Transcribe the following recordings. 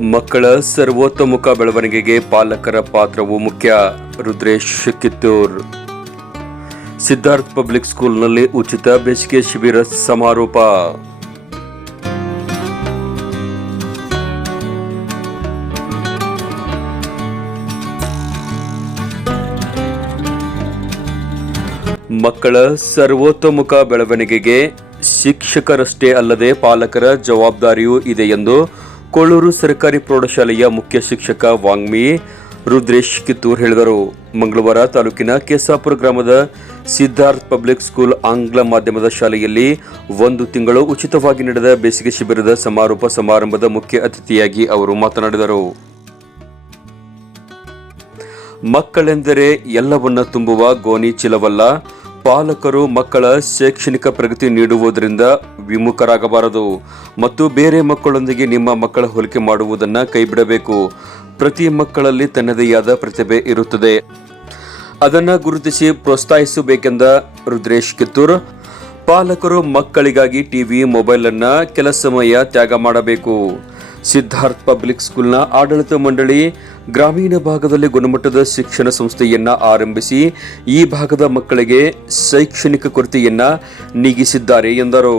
ಮಕ್ಕಳ ಸರ್ವೋತ್ತಮುಖ ಬೆಳವಣಿಗೆಗೆ ಪಾಲಕರ ಪಾತ್ರವು ಮುಖ್ಯ. ರುದ್ರೇಶ್ ಕಿತ್ತೂರ್ ಸಿದ್ಧಾರ್ಥ್ ಪಬ್ಲಿಕ್ ಸ್ಕೂಲ್ನಲ್ಲಿ ಉಚಿತ ಬೇಸಿಗೆ ಶಿಬಿರ ಸಮಾರೋಪ. ಮಕ್ಕಳ ಸರ್ವೋತ್ತಮುಖ ಬೆಳವಣಿಗೆಗೆ ಶಿಕ್ಷಕರಷ್ಟೇ ಅಲ್ಲದೆ ಪಾಲಕರ ಜವಾಬ್ದಾರಿಯೂ ಇದೆ ಎಂದು ಕೊಳ್ಳೂರು ಸರ್ಕಾರಿ ಪ್ರೌಢಶಾಲೆಯ ಮುಖ್ಯ ಶಿಕ್ಷಕ ವಾಂಗ್ಮಿ ರುದ್ರೇಶ್ ಕಿತ್ತೂರ್ ಹೇಳಿದರು. ಮಂಗಳವಾರ ತಾಲೂಕಿನ ಕೆಸಾಪುರ ಗ್ರಾಮದ ಸಿದ್ಧಾರ್ಥ್ ಪಬ್ಲಿಕ್ ಸ್ಕೂಲ್ ಆಂಗ್ಲ ಮಾಧ್ಯಮದ ಶಾಲೆಯಲ್ಲಿ ಒಂದು ತಿಂಗಳು ಉಚಿತವಾಗಿ ನಡೆದ ಬೇಸಿಗೆ ಶಿಬಿರದ ಸಮಾರೋಪ ಸಮಾರಂಭದ ಮುಖ್ಯ ಅತಿಥಿಯಾಗಿ ಅವರು ಮಾತನಾಡಿದರು. ಮಕ್ಕಳೆಂದರೆ ಎಲ್ಲವನ್ನ ತುಂಬುವ ಗೋಣಿ ಚೀಲವಲ್ಲ. ಪಾಲಕರು ಮಕ್ಕಳ ಶೈಕ್ಷಣಿಕ ಪ್ರಗತಿ ನೀಡುವುದರಿಂದ ವಿಮುಖರಾಗಬಾರದು ಮತ್ತು ಬೇರೆ ಮಕ್ಕಳೊಂದಿಗೆ ನಿಮ್ಮ ಮಕ್ಕಳ ಹೋಲಿಕೆ ಮಾಡುವುದನ್ನು ಕೈಬಿಡಬೇಕು. ಪ್ರತಿ ಮಕ್ಕಳಲ್ಲಿ ತನ್ನದೇ ಆದ ಪ್ರತಿಭೆ ಇರುತ್ತದೆ. ಅದನ್ನು ಗುರುತಿಸಿ ಪ್ರೋತ್ಸಾಹಿಸಬೇಕೆಂದ ರುದ್ರೇಶ್ ಕಿತ್ತೂರ್. ಪಾಲಕರು ಮಕ್ಕಳಿಗಾಗಿ ಟಿವಿ, ಮೊಬೈಲನ್ನು ಕೆಲ ಸಮಯ ತ್ಯಾಗ ಮಾಡಬೇಕು. ಸಿದ್ಧಾರ್ಥ್ ಪಬ್ಲಿಕ್ ಸ್ಕೂಲ್ನ ಆಡಳಿತ ಮಂಡಳಿ ಗ್ರಾಮೀಣ ಭಾಗದಲ್ಲಿ ಗುಣಮಟ್ಟದ ಶಿಕ್ಷಣ ಸಂಸ್ಥೆಯನ್ನ ಆರಂಭಿಸಿ ಈ ಭಾಗದ ಮಕ್ಕಳಿಗೆ ಶೈಕ್ಷಣಿಕ ಕೊರತೆಯನ್ನ ನೀಗಿಸಿದ್ದಾರೆ ಎಂದರು.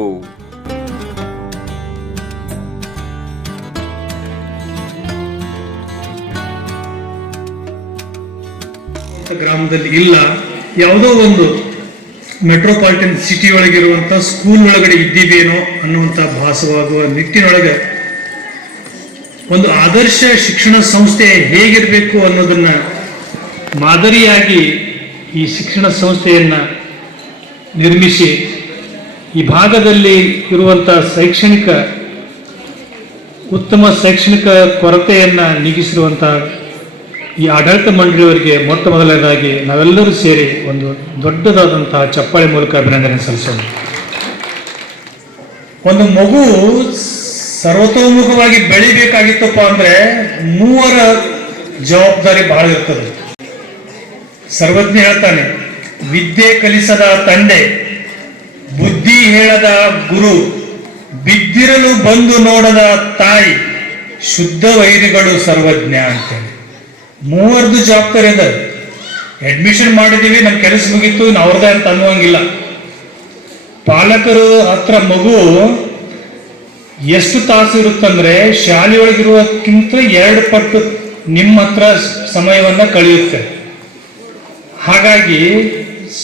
ಗ್ರಾಮದಲ್ಲಿ ಇಲ್ಲ. ಯಾವುದೋ ಒಂದು ಮೆಟ್ರೋಪಾಲಿಟನ್ ಸಿಟಿ ಒಳಗಿರುವಂಥ ಸ್ಕೂಲ್ ಒಳಗಡೆ ಇದ್ದೀವೇನೋ ಅನ್ನುವಂತ ಭಾಸವಾಗುವ ನಿಟ್ಟಿನೊಳಗೆ ಒಂದು ಆದರ್ಶ ಶಿಕ್ಷಣ ಸಂಸ್ಥೆ ಹೇಗಿರಬೇಕು ಅನ್ನೋದನ್ನ ಮಾದರಿಯಾಗಿ ಈ ಶಿಕ್ಷಣ ಸಂಸ್ಥೆಯನ್ನ ನಿರ್ಮಿಸಿ ಈ ಭಾಗದಲ್ಲಿ ಇರುವಂಥ ಶೈಕ್ಷಣಿಕ, ಉತ್ತಮ ಶೈಕ್ಷಣಿಕ ಕೊರತೆಯನ್ನ ನೀಗಿಸಿರುವಂಥ ಈ ಆಡಳಿತ ಮಂಡಳಿಯವರಿಗೆ ಮೊಟ್ಟ ಮೊದಲನೇದಾಗಿ ನಾವೆಲ್ಲರೂ ಸೇರಿ ಒಂದು ದೊಡ್ಡದಾದಂತಹ ಚಪ್ಪಾಳೆ ಮೂಲಕ ಅಭಿನಂದನೆ ಸಲ್ಲಿಸೋಣ. ಒಂದು ಮಗು ಸರ್ವತೋಮುಖವಾಗಿ ಬೆಳಿಬೇಕಾಗಿತ್ತಪ್ಪ ಅಂದ್ರೆ ಮೂವರ ಜವಾಬ್ದಾರಿ ಬಹಳ ಇರ್ತದೆ. ಸರ್ವಜ್ಞ ಹೇಳ್ತಾನೆ, ವಿದ್ಯೆ ಕಲಿಸದ ತಂದೆ, ಬುದ್ಧಿ ಹೇಳದ ಗುರು, ಬಿದ್ದಿರಲು ಬಂದು ನೋಡದ ತಾಯಿ, ಶುದ್ಧ ವೈರಿಗಳು ಸರ್ವಜ್ಞ ಅಂತೇಳಿ. ಮೂವರದು ಜವಾಬ್ದಾರಿ ಅದ ಅಡ್ಮಿಷನ್ ಮಾಡಿದೀವಿ ನಮ್ಮ ಕೆಲಸ ಮುಗೀತು ಅವ್ರದೇ ಅಂತ ಅನ್ನುವಂಗಿಲ್ಲ. ಪಾಲಕರು ಹತ್ರ ಮಗು ಎಷ್ಟು ತಾಸು ಇರುತ್ತಂದ್ರೆ ಶಾಲೆಯೊಳಗಿರುವಕ್ಕಿಂತ ಎರಡು ಪಟ್ಟು ನಿಮ್ಮ ಹತ್ರ ಸಮಯವನ್ನ ಕಳೆಯುತ್ತೆ. ಹಾಗಾಗಿ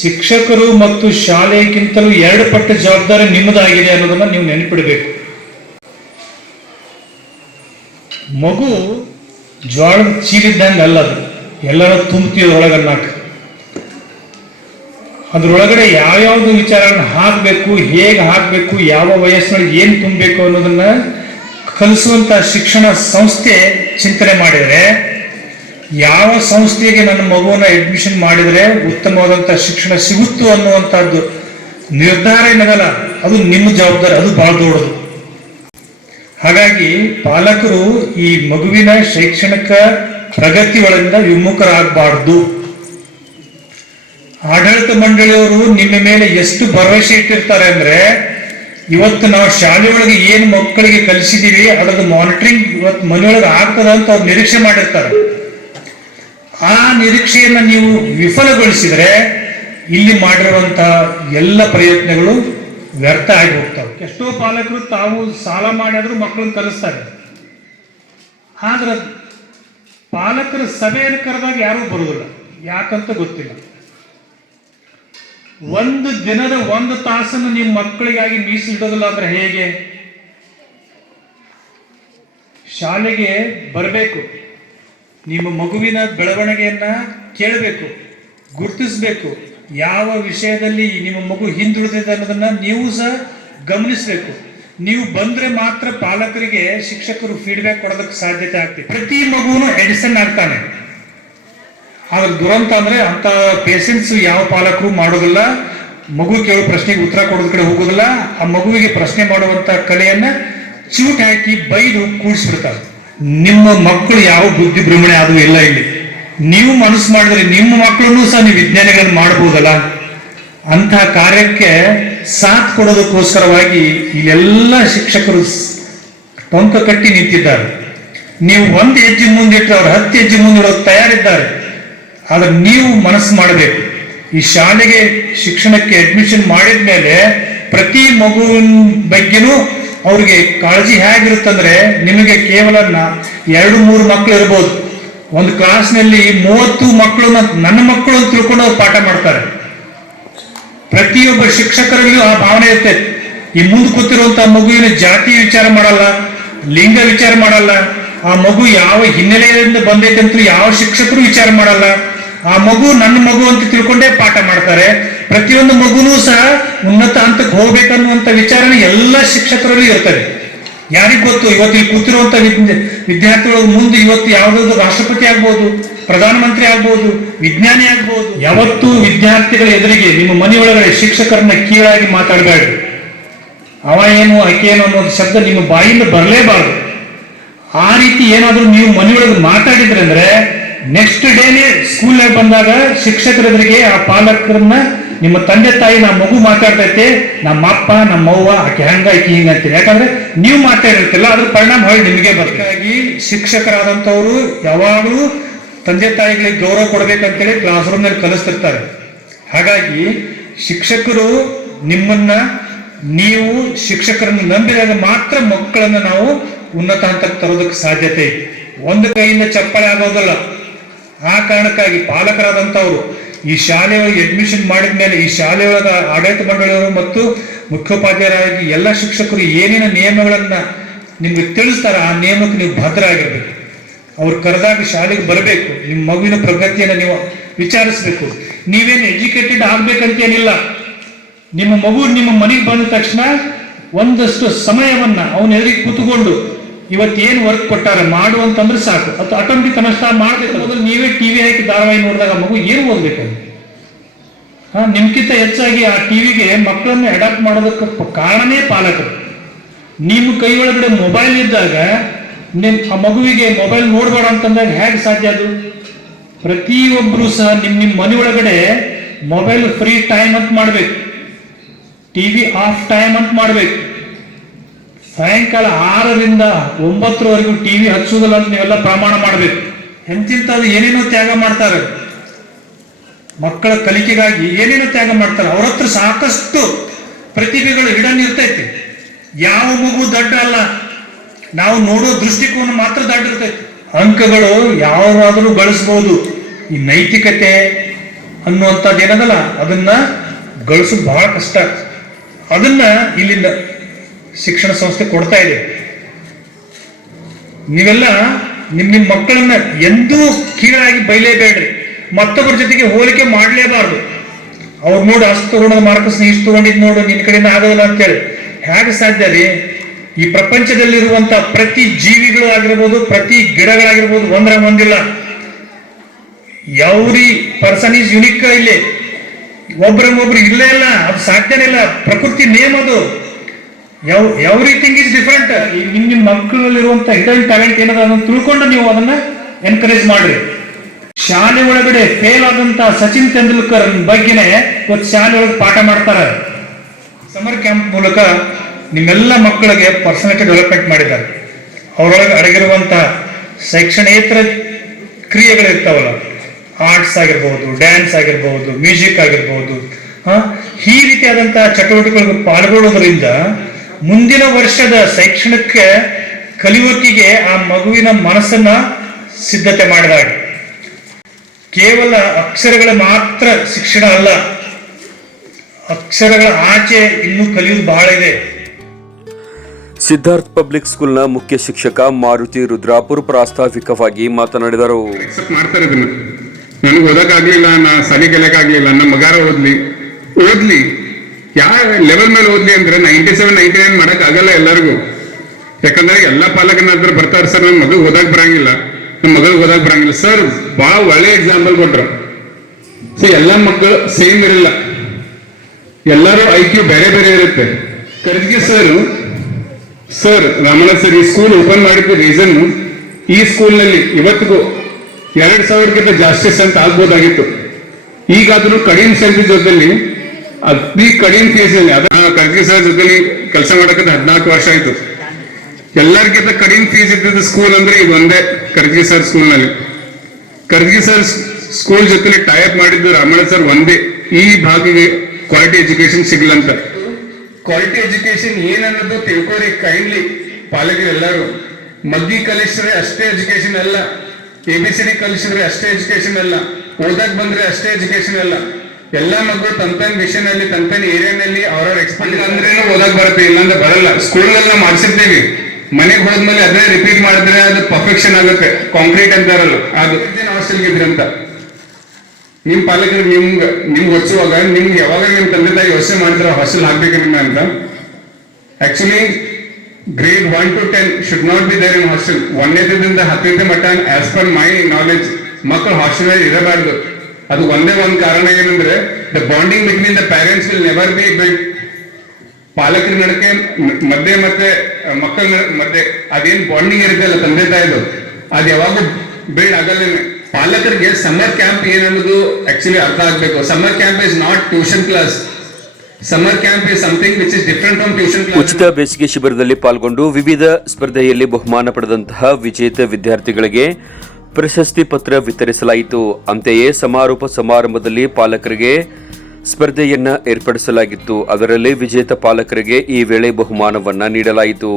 ಶಿಕ್ಷಕರು ಮತ್ತು ಶಾಲೆಗಿಂತಲೂ ಎರಡು ಪಟ್ಟು ಜವಾಬ್ದಾರಿ ನಿಮ್ಮದಾಗಿದೆ ಅನ್ನೋದನ್ನ ನೀವು ನೆನಪಿಡಬೇಕು. ಮಗು ಜ್ವಾಳದ ಚೀಲಿದ್ದಂಗೆ ಅಲ್ಲದು ಎಲ್ಲರೂ ತುಂಬ್ತೀವಿ ಒಳಗನ್ನಾಕ ಅದ್ರೊಳಗಡೆ ಯಾವ್ಯಾವ್ದು ವಿಚಾರಗಳನ್ನ ಹಾಕಬೇಕು, ಹೇಗೆ ಹಾಕಬೇಕು, ಯಾವ ವಯಸ್ಸಿನಲ್ಲಿ ಏನು ತುಂಬಬೇಕು ಅನ್ನೋದನ್ನ ಕಲಿಸುವಂತ ಶಿಕ್ಷಣ ಸಂಸ್ಥೆ ಚಿಂತನೆ ಮಾಡಿದರೆ, ಯಾವ ಸಂಸ್ಥೆಗೆ ನನ್ನ ಮಗುವನ್ನ ಅಡ್ಮಿಷನ್ ಮಾಡಿದರೆ ಉತ್ತಮವಾದಂಥ ಶಿಕ್ಷಣ ಸಿಗುತ್ತು ಅನ್ನುವಂಥದ್ದು ನಿರ್ಧಾರ ಏನದಲ್ಲ, ಅದು ನಿಮ್ಮ ಜವಾಬ್ದಾರಿ, ಅದು ಬಹಳ ದೊಡ್ಡದು. ಹಾಗಾಗಿ ಪಾಲಕರು ಈ ಮಗುವಿನ ಶೈಕ್ಷಣಿಕ ಪ್ರಗತಿ ಒಳಗಿಂದ ವಿಮುಖರಾಗಬಾರ್ದು. ಆಡಳಿತ ಮಂಡಳಿಯವರು ನಿಮ್ಮ ಮೇಲೆ ಎಷ್ಟು ಭರವಸೆ ಇಟ್ಟಿರ್ತಾರೆ ಅಂದ್ರೆ ಇವತ್ತು ನಾವು ಶಾಲೆಯೊಳಗೆ ಏನು ಮಕ್ಕಳಿಗೆ ಕಲಿಸಿದೀವಿ ಅದರದ್ದು ಮಾನಿಟರಿಂಗ್ ಇವತ್ತು ಮನೆಯೊಳಗೆ ಆಗ್ತದ ಅಂತ ಅವ್ರು ನಿರೀಕ್ಷೆ ಮಾಡಿರ್ತಾರೆ. ಆ ನಿರೀಕ್ಷೆಯನ್ನ ನೀವು ವಿಫಲಗೊಳಿಸಿದ್ರೆ ಇಲ್ಲಿ ಮಾಡಿರುವಂತಹ ಎಲ್ಲ ಪ್ರಯತ್ನಗಳು ವ್ಯರ್ಥ ಆಗಿ ಹೋಗ್ತಾವೆ. ಎಷ್ಟೋ ಪಾಲಕರು ತಾವು ಸಾಲ ಮಾಡಿದ್ರು ಮಕ್ಕಳನ್ನ ಕಲಿಸ್ತಾರೆ. ಆದ್ರೆ ಪಾಲಕರ ಸಭೆಯನ್ನು ಕರೆದಾಗ ಯಾರೂ ಬರುವುದಿಲ್ಲ. ಯಾಕಂತ ಗೊತ್ತಿಲ್ಲ. ಒಂದು ದಿನದ ಒಂದು ತಾಸನ್ನು ನಿಮ್ಮ ಮಕ್ಕಳಿಗಾಗಿ ಮೀಸಲಿಡೋದಿಲ್ಲ ಅಂದ್ರೆ ಹೇಗೆ? ಶಾಲೆಗೆ ಬರಬೇಕು. ನಿಮ್ಮ ಮಗುವಿನ ಬೆಳವಣಿಗೆಯನ್ನ ಕೇಳಬೇಕು, ಗುರುತಿಸಬೇಕು. ಯಾವ ವಿಷಯದಲ್ಲಿ ನಿಮ್ಮ ಮಗು ಹಿಂದುಳಿದಿದೆ ಅನ್ನೋದನ್ನ ನೀವು ಸಹ ಗಮನಿಸಬೇಕು. ನೀವು ಬಂದ್ರೆ ಮಾತ್ರ ಪಾಲಕರಿಗೆ ಶಿಕ್ಷಕರು ಫೀಡ್ಬ್ಯಾಕ್ ಕೊಡೋದಕ್ಕೆ ಸಾಧ್ಯತೆ ಆಗ್ತದೆ. ಪ್ರತಿ ಮಗುನು ಎಡಿಸನ್ ಆಗ್ತಾನೆ ಆದ್ರೆ ದುರಂತ ಅಂದ್ರೆ ಅಂತ ಪೇಷನ್ಸ್ ಯಾವ ಪಾಲಕರು ಮಾಡೋದಿಲ್ಲ. ಮಗು ಕೇಳೋ ಪ್ರಶ್ನೆಗೆ ಉತ್ತರ ಕೊಡೋದ್ ಕಡೆ ಹೋಗೋದಿಲ್ಲ. ಆ ಮಗುವಿಗೆ ಪ್ರಶ್ನೆ ಮಾಡುವಂತ ಕಲೆಯನ್ನ ಚೂಟ್ ಹಾಕಿ ಬೈದು ಕೂಡಿಸ್ಬಿಡ್ತಾರೆ. ನಿಮ್ಮ ಮಕ್ಕಳು ಯಾವ ಬುದ್ಧಿ ಭ್ರಮಣೆ ಅದು ಇಲ್ಲ ಇಲ್ಲಿ. ನೀವು ಮನಸ್ಸು ಮಾಡಿದ್ರೆ ನಿಮ್ಮ ಮಕ್ಕಳನ್ನು ಸಹ ನೀವು ವಿಜ್ಞಾನಿಗಳನ್ನು ಮಾಡಬಹುದಲ್ಲ ಅಂತಹ ಕಾರ್ಯಕ್ಕೆ ಸಾಥ್ ಕೊಡೋದಕ್ಕೋಸ್ಕರವಾಗಿ ಎಲ್ಲ ಶಿಕ್ಷಕರು ಟೊಂಕ ಕಟ್ಟಿ ನಿಂತಿದ್ದಾರೆ. ನೀವು ಒಂದು ಹೆಜ್ಜೆ ಮುಂದಿಟ್ಟು ಅವ್ರು ಹತ್ತು ಹೆಜ್ಜೆ ಮುಂದಿಡೋದು ತಯಾರಿದ್ದಾರೆ. ಆದ್ರೆ ನೀವು ಮನಸ್ಸು ಮಾಡಬೇಕು. ಈ ಶಾಲೆಗೆ ಶಿಕ್ಷಣಕ್ಕೆ ಅಡ್ಮಿಷನ್ ಮಾಡಿದ ಮೇಲೆ ಪ್ರತಿ ಮಗುವಿನ ಬಗ್ಗೆನೂ ಅವ್ರಿಗೆ ಕಾಳಜಿ ಹೇಗಿರುತ್ತಂದ್ರೆ ನಿಮಗೆ ಕೇವಲ ಎರಡು ಮೂರು ಮಕ್ಕಳು ಇರ್ಬೋದು. ಒಂದು ಕ್ಲಾಸ್ನಲ್ಲಿ ಮೂವತ್ತು ಮಕ್ಕಳು ನನ್ನ ಮಕ್ಕಳು ಅಂತ ತಿಳ್ಕೊಂಡು ಅವ್ರು ಪಾಠ ಮಾಡ್ತಾರೆ. ಪ್ರತಿಯೊಬ್ಬ ಶಿಕ್ಷಕರಲ್ಲಿಯೂ ಆ ಭಾವನೆ ಇರುತ್ತೆ. ಈ ಮುಂದೆ ಕೂತಿರುವಂತಹ ಮಗುವಿನ ಜಾತಿ ವಿಚಾರ ಮಾಡಲ್ಲ, ಲಿಂಗ ವಿಚಾರ ಮಾಡಲ್ಲ, ಆ ಮಗು ಯಾವ ಹಿನ್ನೆಲೆಯಿಂದ ಬಂದೈತೆ ಅಂತ ಯಾವ ಶಿಕ್ಷಕರು ವಿಚಾರ ಮಾಡಲ್ಲ. ಆ ಮಗು ನನ್ನ ಮಗು ಅಂತ ತಿಳ್ಕೊಂಡೇ ಪಾಠ ಮಾಡ್ತಾರೆ. ಪ್ರತಿಯೊಂದು ಮಗುನೂ ಸಹ ಉನ್ನತ ಹಂತಕ್ಕೆ ಹೋಗ್ಬೇಕನ್ನುವಂಥ ವಿಚಾರಣೆ ಎಲ್ಲ ಶಿಕ್ಷಕರಲ್ಲಿ ಇರ್ತದೆ. ಯಾರಿಗ್ ಗೊತ್ತು? ಇವತ್ತು ಇಲ್ಲಿ ಕೂತಿರುವಂತ ವಿದ್ಯ- ವಿದ್ಯಾರ್ಥಿಗಳು ಮುಂದೆ ಇವತ್ತು ಯಾವುದೋ ರಾಷ್ಟ್ರಪತಿ ಆಗ್ಬೋದು, ಪ್ರಧಾನಮಂತ್ರಿ ಆಗ್ಬೋದು, ವಿಜ್ಞಾನಿ ಆಗ್ಬೋದು. ಯಾವತ್ತೂ ವಿದ್ಯಾರ್ಥಿಗಳ ಎದುರಿಗೆ, ನಿಮ್ಮ ಮನೆಯೊಳಗಡೆ ಶಿಕ್ಷಕರನ್ನ ಕೀಳಾಗಿ ಮಾತಾಡಬೇಡ್ರಿ. ಅವ ಏನು, ಆಕೆ ಏನು ಅನ್ನೋದು ಶಬ್ದ ನಿಮ್ಮ ಬಾಯಿಂದ ಬರಲೇಬಾರದು. ಆ ರೀತಿ ಏನಾದರೂ ನೀವು ಮನೆಯೊಳಗೆ ಮಾತಾಡಿದ್ರೆ ಅಂದ್ರೆ ನೆಕ್ಸ್ಟ್ ಡೇನೆ ಸ್ಕೂಲ್ ಬಂದಾಗ ಶಿಕ್ಷಕರ ಆ ಪಾಲಕರನ್ನ ನಿಮ್ಮ ತಂದೆ ತಾಯಿ, ನಮ್ಮ ಮಗು ಮಾತಾಡ್ತೈತೆ, ನಮ್ಮ ಅಪ್ಪ, ನಮ್ಮ ಅವ್ವ, ಆಕೆ ಹಂಗ ಆಕೆ ಹಿಂಗ ಅಂತೀರಿ. ಯಾಕಂದ್ರೆ ನೀವು ಮಾತಾಡಿರ್ತಿಲ್ಲ ಅದ್ರ ಪರಿಣಾಮ ಹೊಳ್ಳಿ ನಿಮಗೆ ಬರ್ತಾಗಿ ಶಿಕ್ಷಕರಾದಂಥವ್ರು ಯಾವಾಗಲೂ ತಂದೆ ತಾಯಿಗಳಿಗೆ ಗೌರವ ಕೊಡ್ಬೇಕಂತೇಳಿ ಕ್ಲಾಸ್ ರೂಮ್ನಲ್ಲಿ ಕಲಿಸ್ತಿರ್ತಾರೆ. ಹಾಗಾಗಿ ಶಿಕ್ಷಕರು ನಿಮ್ಮನ್ನ ನೀವು ಶಿಕ್ಷಕರನ್ನು ನಂಬಿದಾಗ ಮಾತ್ರ ಮಕ್ಕಳನ್ನ ನಾವು ಉನ್ನತ ಹಂತಕ್ಕೆ ತರೋದಕ್ಕೆ ಸಾಧ್ಯತೆ ಒಂದು ಕೈಯಿಂದ ಚಪ್ಪಳೆ ಆಗೋದಲ್ಲ. ಆ ಕಾರಣಕ್ಕಾಗಿ ಪಾಲಕರಾದಂಥವ್ರು ಈ ಶಾಲೆಯೊಳಗೆ ಅಡ್ಮಿಷನ್ ಮಾಡಿದ ಮೇಲೆ, ಈ ಶಾಲೆಯೊಳಗ ಆಡಳಿತ ಮಂಡಳಿಯವರು ಮತ್ತು ಮುಖ್ಯೋಪಾಧ್ಯಾಯರಾಗಿ ಎಲ್ಲ ಶಿಕ್ಷಕರು ಏನೇನು ನಿಯಮಗಳನ್ನ ನಿಮ್ಗೆ ತಿಳಿಸ್ತಾರ ಆ ನಿಯಮಕ್ಕೆ ನೀವು ಭದ್ರ ಆಗಿರ್ಬೇಕು ಅವ್ರು ಕರೆದಾಗ ಶಾಲೆಗೆ ಬರಬೇಕು. ನಿಮ್ಮ ಮಗುವಿನ ಪ್ರಗತಿಯನ್ನು ನೀವು ವಿಚಾರಿಸಬೇಕು. ನೀವೇನು ಎಜುಕೇಟೆಡ್ ಆಗ್ಬೇಕಂತೇನಿಲ್ಲ. ನಿಮ್ಮ ಮಗು ನಿಮ್ಮ ಮನೆಗೆ ಬಂದ ತಕ್ಷಣ ಒಂದಷ್ಟು ಸಮಯವನ್ನ ಅವನ ಎದುರಿಗೆ ಕೂತ್ಕೊಂಡು ಇವತ್ತು ಏನು ವರ್ಕ್ ಕೊಟ್ಟಾರೆ, ಮಾಡು ಅಂತಂದ್ರೆ ಸಾಕು. ಅದು ಆಟೋಮೆಟಿಕ್ ಅನುಷ್ಠಾನ ಮಾಡ್ಬೇಕು. ಮೊದಲು ನೀವೇ ಟಿವಿ ಹಾಕಿ ಧಾರಾವಾಹಿ ನೋಡಿದಾಗ ಮಗು ಏನು ಓದ್ಬೇಕು? ಹಾ ನಿಮ್ಗಿಂತ ಹೆಚ್ಚಾಗಿ ಆ ಟಿವಿಗೆ ಮಕ್ಕಳನ್ನು ಅಡಾಪ್ಟ್ ಮಾಡೋದಕ್ಕೆ ಕಾರಣನೇ ಪಾಲಕರು ನಿಮ್ಮ ಕೈ ಒಳಗಡೆ ಮೊಬೈಲ್ ಇದ್ದಾಗ ನಿಮ್, ಆ ಮಗುವಿಗೆ ಮೊಬೈಲ್ ನೋಡ್ಬೇಡ ಅಂತಂದಾಗ ಹೇಗೆ ಸಾಧ್ಯ ಅದು? ಪ್ರತಿಯೊಬ್ಬರು ಸಹ ನಿಮ್ಮ ನಿಮ್ಮ ಮನೆ ಒಳಗಡೆ ಮೊಬೈಲ್ ಫ್ರೀ ಟೈಮ್ ಅಂತ ಮಾಡ್ಬೇಕು. ಟಿವಿ ಆಫ್ ಟೈಮ್ ಅಂತ ಮಾಡ್ಬೇಕು. ಸಾಯಂಕಾಲ ಆರರಿಂದ ಒಂಬತ್ತರವರೆಗೂ ಟಿವಿ ಹಚ್ಚುವುದಿಲ್ಲ ಅಂತ ನೀವೆಲ್ಲ ಪ್ರಮಾಣ ಮಾಡಬೇಕು. ಎಂತಿಂಥದ್ದು ಏನೇನೋ ತ್ಯಾಗ ಮಾಡ್ತಾರೆ. ಮಕ್ಕಳ ಕಲಿಕೆಗಾಗಿ ಏನೇನೋ ತ್ಯಾಗ ಮಾಡ್ತಾರೆ. ಅವ್ರ ಹತ್ರ ಸಾಕಷ್ಟು ಪ್ರತಿಭೆಗಳು ಹಿಡನ್ ಇರ್ತೈತಿ ಯಾವ ಮಗು ದಡ್ಡ ಅಲ್ಲ. ನಾವು ನೋಡೋ ದೃಷ್ಟಿಕೋನ ಮಾತ್ರ ದಡ್ಡ ಇರ್ತೈತಿ. ಅಂಕಗಳು ಯಾವಾದರೂ ಗಳಿಸ್ಬೋದು. ಈ ನೈತಿಕತೆ ಅನ್ನುವಂಥದ್ದು ಏನದಲ್ಲ ಅದನ್ನ ಗಳಿಸೋದು ಬಹಳ ಕಷ್ಟ. ಅದನ್ನ ಇಲ್ಲಿಂದ ಶಿಕ್ಷಣ ಸಂಸ್ಥೆ ಕೊಡ್ತಾ ಇದೆ. ನೀವೆಲ್ಲ ನಿಮ್ಮ ನಿಮ್ಮ ಮಕ್ಕಳನ್ನ ಎಂದೂ ಕೀಳಾಗಿ ಬೈಲೇಬೇಡ್ರಿ. ಮತ್ತೊಬ್ಬರ ಜೊತೆಗೆ ಹೋಲಿಕೆ ಮಾಡಲೇಬಾರ್ದು. ಅವ್ರು ನೋಡು ಅಷ್ಟು ತಗೊಂಡ ಮಾರ್ಕಸ್ ಇಷ್ಟು ತಗೊಂಡಿದ್ ನೋಡು, ನಿನ್ ಕಡೆಯಿಂದ ಆಗೋದಿಲ್ಲ ಅಂತೇಳಿ. ಹೇಗೆ ಸಾಧ್ಯ ರೀ? ಈ ಪ್ರಪಂಚದಲ್ಲಿರುವಂತ ಪ್ರತಿ ಜೀವಿಗಳು ಆಗಿರ್ಬೋದು, ಪ್ರತಿ ಗಿಡಗಳಾಗಿರ್ಬೋದು ಒಂದ್ರ ಒಂದಿಲ್ಲ. ಎವ್ರಿ ಪರ್ಸನ್ ಈಸ್ ಯುನಿಕ್ ಇಲ್ಲಿ? ಒಬ್ರು ಇಲ್ಲೇ ಇಲ್ಲ, ಅದು ಸಾಧ್ಯನೇ ಇಲ್ಲ. ಪ್ರಕೃತಿ ನೇಮ್ ಅದು. ಎವ್ರಿಥಿಂಗ್ ಇಸ್ ಡಿಫ್ರೆಂಟ್ ನಿಮ್ ನಿಮ್ ಮಕ್ಕಳಲ್ಲಿರುವಂತ ಹಿಡನ್ ಟ್ಯಾಲೆಂಟ್ ಏನದ ಅದನ್ನು ತಿಳ್ಕೊಂಡು ನೀವು ಅದನ್ನ ಎನ್ಕರೇಜ್ ಮಾಡ್ರಿ. ಶಾಲೆ ಒಳಗಡೆ ಫೇಲ್ ಆದಂತ ಸಚಿನ್ ತೆಂಡೂಲ್ಕರ್ ಬಗ್ಗೆನೆ ಇವತ್ತು ಶಾಲೆ ಒಳಗೆ ಪಾಠ ಮಾಡ್ತಾರೆ. ಸಮರ್ ಕ್ಯಾಂಪ್ ಮೂಲಕ ನಿಮ್ಮೆಲ್ಲ ಮಕ್ಕಳಿಗೆ ಪರ್ಸನಾಲಿಟಿ ಡೆವಲಪ್ಮೆಂಟ್ ಮಾಡಿದ್ದಾರೆ. ಅವರೊಳಗೆ ಅಡಗಿರುವಂತ ಶೈಕ್ಷಣೇತರ ಕ್ರಿಯೆಗಳಿರ್ತಾವಲ್ಲ ಆರ್ಟ್ಸ್ ಆಗಿರ್ಬೋದು ಡ್ಯಾನ್ಸ್ ಆಗಿರ್ಬೋದು ಮ್ಯೂಸಿಕ್ ಆಗಿರ್ಬೋದು, ಹಾ? ಈ ರೀತಿಯಾದಂತಹ ಚಟುವಟಿಕೆಗಳಿಗೆ ಪಾಲ್ಗೊಳ್ಳೋದ್ರಿಂದ ಮುಂದಿನ ವರ್ಷದ ಶೈಕ್ಷಣಿಕ ಕಲಿಯುವಿಕೆಗೆ ಆ ಮಗುವಿನ ಮನಸ್ಸನ್ನ ಸಿದ್ಧತೆ ಮಾಡಿದಾಗ ಕೇವಲ ಅಕ್ಷರಗಳ ಮಾತ್ರ ಶಿಕ್ಷಣ ಅಲ್ಲ ಅಕ್ಷರಗಳ ಆಚೆ ಇನ್ನೂ ಕಲಿಯುವುದು ಬಹಳ ಇದೆ. ಸಿದ್ಧಾರ್ಥ್ ಪಬ್ಲಿಕ್ ಸ್ಕೂಲ್ನ ಮುಖ್ಯ ಶಿಕ್ಷಕ ಮಾರುತಿ ರುದ್ರಾಪುರ್ ಪ್ರಾಸ್ತಾವಿಕವಾಗಿ ಮಾತನಾಡಿದರು. ಮಾಡ್ತಾರೆ ಇದನ್ನ. ನನಗೆ ಓದಕ್ಕಾಗ್ಲಿಲ್ಲ ನಾ ಸಲಿ ಕಲಿಯಕ್ಕಾಗ್ಲಿಲ್ಲ ನಮ್ಮ ಮಗಾರ ಓದ್ಲಿ ಓದ್ಲಿ. ಯಾವ ಲೆವೆಲ್ ಮೇಲೆ ಓದ್ಲಿ ಅಂದ್ರೆ ನೈಂಟಿ ಸೆವೆನ್ ನೈಂಟಿ ನೈನ್ ಮಾಡಕ್ ಆಗಲ್ಲ ಎಲ್ಲರಿಗೂ. ಯಾಕಂದ್ರೆ ಎಲ್ಲಾ ಪಾಲಕನ ಹತ್ರ ಬರ್ತಾರೆ ಸರ್ ನನ್ನ ಮಗ ಓದಕ್ ಬರಂಗಿಲ್ಲ. ನಮ್ಮ ಮಗಳಿಗೆ ಓದಕ್ ಬರಂಗಿಲ್ಲ. ಸರ್ ಬಹಳ ಒಳ್ಳೆ ಎಕ್ಸಾಂಪಲ್ ಕೊಟ್ರು. ಸೊ ಎಲ್ಲ ಮಕ್ಕಳು ಸೇಮ್ ಇರಲ್ಲ. ಎಲ್ಲರೂ ಐ ಕ್ಯೂ ಬೇರೆ ಬೇರೆ ಇರುತ್ತೆ. ಕರ್ಜಿಗೆ ಸರ್ ಸರ್ ರಾಮನಾಥ್ ಸರ್, ಈ ಸ್ಕೂಲ್ ಓಪನ್ ಮಾಡಿದ ರೀಸನ್ ಈ ಸ್ಕೂಲ್ನಲ್ಲಿ ಇವತ್ತಿಗೂ ಎರಡ್ ಸಾವಿರಕ್ಕಿಂತ ಜಾಸ್ತಿ ಸಂತ ಆಗ್ಬೋದಾಗಿತ್ತು. ಈಗಾದ್ರೂ ಕಡಿಮೆ ಸಂಖ್ಯೆ ಜೊತೆಲಿ ಅತಿ ಕಡಿಮೆ ಫೀಸ್ ಅಲ್ಲಿ ಅದ ಕರ್ಗಿ ಸರ್ ಜೊತೆಲಿ ಕೆಲಸ ಮಾಡಕ್ಕೆ ಹದಿನಾಲ್ಕು ವರ್ಷ ಆಯ್ತು. ಎಲ್ಲರಿಗಿಂತ ಕಡಿಮೆ ಫೀಸ್ ಇದ್ದಿದ್ದು ಸ್ಕೂಲ್ ಅಂದ್ರೆ ಈಗ ಒಂದೇ ಖರ್ಗೆ ಸರ್ ಸ್ಕೂಲ್ನಲ್ಲಿ ಖರ್ಗೆ ಸರ್ ಸ್ಕೂಲ್ ಜೊತೆಲಿ ಟೈಪ್ ಮಾಡಿದ್ದು ರಾಮಣ್ಣ ಸರ್ ಒಂದೇ. ಈ ಭಾಗಿಗೆ ಕ್ವಾಲಿಟಿ ಎಜುಕೇಶನ್ ಸಿಗ್ಲಂತ. ಕ್ವಾಲಿಟಿ ಎಜುಕೇಶನ್ ಏನನ್ನೋದು ತಿಳ್ಕೊರಿ ಕೈಂಡ್ಲಿ ಪಾಲಕರು ಎಲ್ಲರೂ. ಮಗ್ಗಿ ಕಲಿಸಿದ್ರೆ ಅಷ್ಟೇ ಎಜುಕೇಶನ್ ಅಲ್ಲ. ಎ ಸಿ ಡಿ ಕಲಿಸಿದ್ರೆ ಅಷ್ಟೇ ಎಜುಕೇಶನ್ ಅಲ್ಲ. ಓದಕ್ ಬಂದ್ರೆ ಅಷ್ಟೇ ಎಜುಕೇಶನ್ ಅಲ್ಲ. ಎಲ್ಲಾ ಮಕ್ಕಳು ತಂತನ್ ವಿಷಯನಲ್ಲಿ ತಂತನ್ ಏರಿಯಾನಲ್ಲಿ ಅವ್ರವ್ರ ಎಕ್ಸ್ಪರ್ಟ್ ಅಂದ್ರೇನು ಓದಕ್ ಬರುತ್ತೆ ಇಲ್ಲಾಂದ್ರೆ ಬರಲ್ಲ. ಸ್ಕೂಲ್ನಲ್ಲಿ ನಾವು ಮಾಡಿಸಿರ್ತೀವಿ. ಮನೆಗೆ ಹೋದ್ಮೇಲೆ ಅದೇ ರಿಪೀಟ್ ಮಾಡಿದ್ರೆ ಅದು ಪರ್ಫೆಕ್ಷನ್ ಆಗುತ್ತೆ. ಕಾಂಕ್ರೀಟ್ ಅಂತಾರಲ್ಲ ಅದು ಹಾಸ್ಟೆಲ್ಗೆ ಇದ್ರಿ ಅಂತ ನಿಮ್ ಪಾಲಕರು ನಿಮ್ಗೆ ನಿಮ್ಗೆ ಹೊಚ್ಚುವಾಗ ನಿಮ್ಗೆ ಯಾವಾಗ ನಿಮ್ ತಂದೆ ತಾಯಿ ಯೋಚನೆ ಮಾಡ್ತಾರ ಹಾಸ್ಟೆಲ್ ಹಾಕ್ಬೇಕು ನಿಮ್ಮ ಅಂತ. Actually grade one to ten should not be there in hostel ಒಂದನೇದಿಂದ ಹತ್ತನೇ ಮಟ್ಟ ಆಸ್ ಪರ್ ಮೈ ನಾಲೆಜ್ ಮಕ್ಕಳು ಹಾಸ್ಟೆಲ್ ಇರಬಾರ್ದು. ಅದು ಒಂದೇ ಒಂದು ಕಾರಣ ಏನಂದ್ರೆ the bonding between the parents will never be build ಪಾಲಕರ ನಡಕೆ ಮಧ್ಯೆ ಮತ್ತೆ, ಮಕ್ಕಳ ಮಧ್ಯೆ, ಅದೇನ್ ಬಾಂಡಿಂಗ್ ಇರುತ್ತೆ ಅಲ್ಲ ತಂದೆ ತಾಯಿದು, ಅದು ಯಾವಾಗಲೂ ಬಿಲ್ಡ್ ಆಗಲ್ಲೇನೆ. ಪಾಲಕರಿಗೆ ಸಮ್ಮರ್ ಕ್ಯಾಂಪ್ ಏನನ್ನೋದು ಆಕ್ಚುಲಿ ಅರ್ಥ ಆಗ್ಬೇಕು. Summer camp is not tuition class summer camp is something which is different from tuition ಉಚಿತ ಬೇಸಿಗೆ ಶಿಬಿರದಲ್ಲಿ ಪಾಲ್ಗೊಂಡು ವಿವಿಧ ಸ್ಪರ್ಧೆಯಲ್ಲಿ ಬಹುಮಾನ ಪಡೆದಂತಹ ವಿಜೇತ ವಿದ್ಯಾರ್ಥಿಗಳಿಗೆ ಪ್ರಶಸ್ತಿ ಪತ್ರ ವಿತರಿಸಲಾಯಿತು. ಅಂತೆಯೇ ಸಮಾರೋಪ ಸಮಾರಂಭದಲ್ಲಿ ಪಾಲಕರಿಗೆ ಸ್ಪರ್ಧೆಯನ್ನ ಏರ್ಪಡಿಸಲಾಗಿತ್ತು. ಅದರಲ್ಲಿ ವಿಜೇತ ಪಾಲಕರಿಗೆ ಈ ವೇಳೆ ಬಹುಮಾನವನ್ನ ನೀಡಲಾಯಿತು.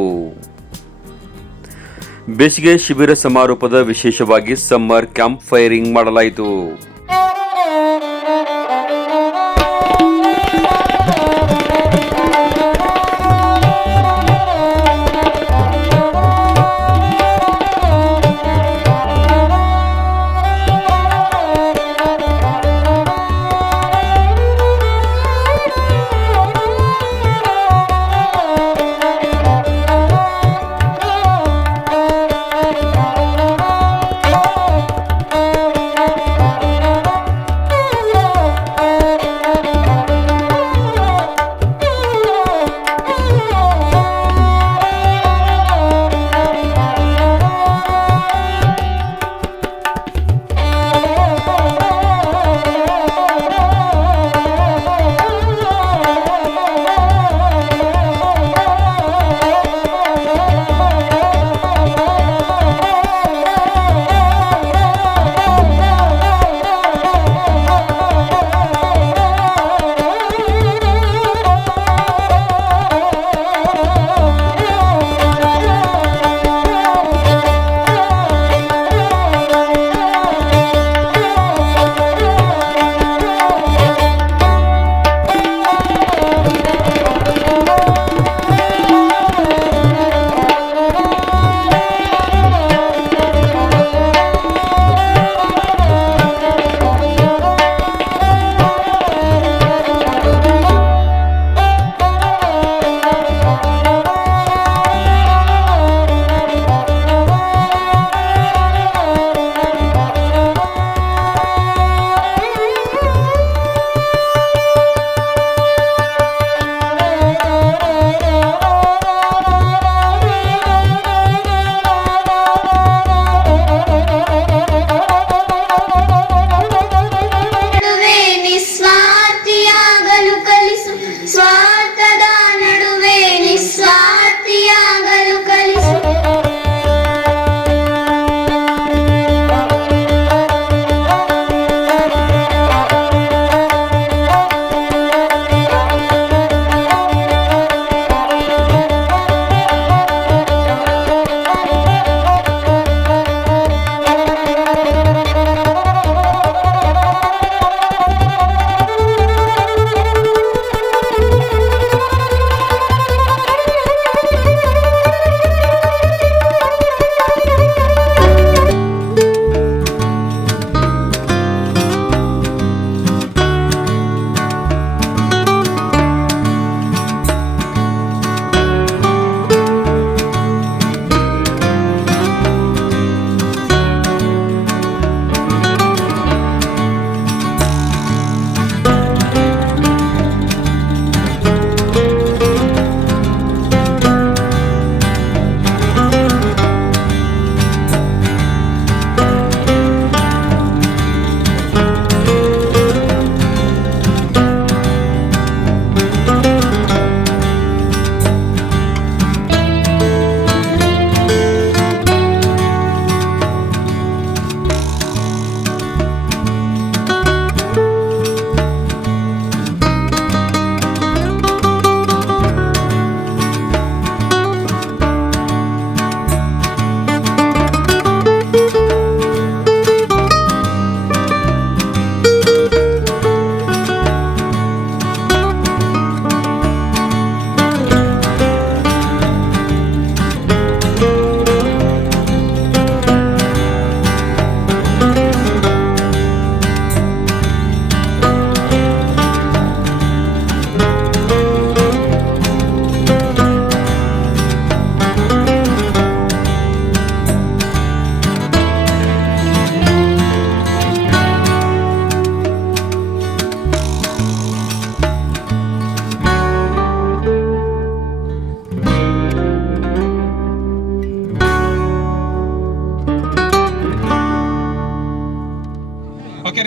ಬೇಸಿಗೆ ಶಿಬಿರ ಸಮಾರೋಪದ ವಿಶೇಷವಾಗಿ ಸಮ್ಮರ್ ಕ್ಯಾಂಪ್ ಫೈರಿಂಗ್ ಮಾಡಲಾಯಿತು.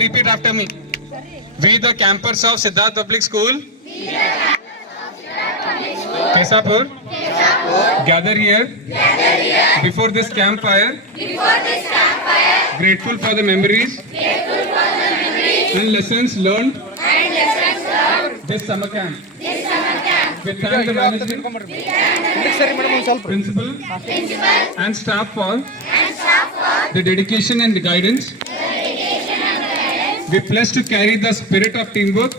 Repeat after me. We, the campers of Siddharth Public School, Kesapur, gather here. Before this campfire, grateful for the memories. And lessons learned. This summer camp. We thank the management, principal, and staff for the dedication and the guidance. We pledge to carry the spirit of teamwork,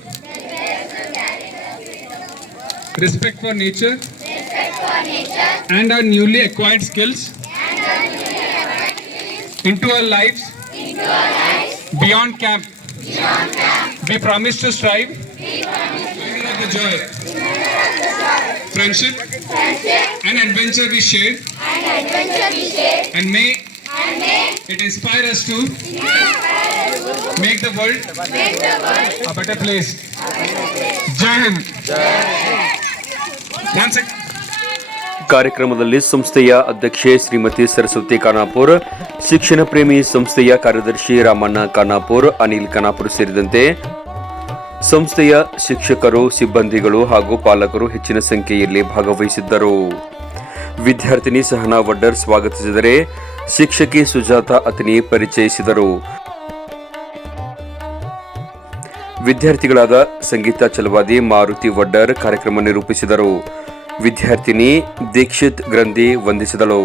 respect for nature, and our newly acquired skills. Into our lives. Beyond camp. We promise to strive. Of the joy, friendship, and adventure we share, and may it inspire us to make the world a better place. Jai Hind. One sec. ಕಾರ್ಯಕ್ರಮದಲ್ಲಿ ಸಂಸ್ಥೆಯ ಅಧ್ಯಕ್ಷೆ ಶ್ರೀಮತಿ ಸರಸ್ವತಿ ಖಾನಾಪುರ್ ಶಿಕ್ಷಣ ಪ್ರೇಮಿ ಸಂಸ್ಥೆಯ ಕಾರ್ಯದರ್ಶಿ ರಾಮಣ್ಣ ಖಾನಾಪುರ್ ಅನಿಲ್ ಖಾನಾಪುರ್ ಸೇರಿದಂತೆ ಸಂಸ್ಥೆಯ ಶಿಕ್ಷಕರು ಸಿಬ್ಬಂದಿಗಳು ಹಾಗೂ ಪಾಲಕರು ಹೆಚ್ಚಿನ ಸಂಖ್ಯೆಯಲ್ಲಿ ಭಾಗವಹಿಸಿದ್ದರು ವಿದ್ಯಾರ್ಥಿನಿ ಸಹನಾ ವಡ್ಡರ್ ಸ್ವಾಗತಿಸಿದರೆ ಶಿಕ್ಷಕಿ ಸುಜಾತ ಅತನಿ ಪರಿಚಯಿಸಿದರು ವಿದ್ಯಾರ್ಥಿಗಳಾದ ಸಂಗೀತ ಚಲವಾದಿ ಮಾರುತಿ ವಡ್ಡರ್ ಕಾರ್ಯಕ್ರಮ ನಿರೂಪಿಸಿದರು. ವಿದ್ಯಾರ್ಥಿನಿ ದೀಕ್ಷಿತ್ ಗ್ರಂಥಿ ವಂದಿಸಿದಳು.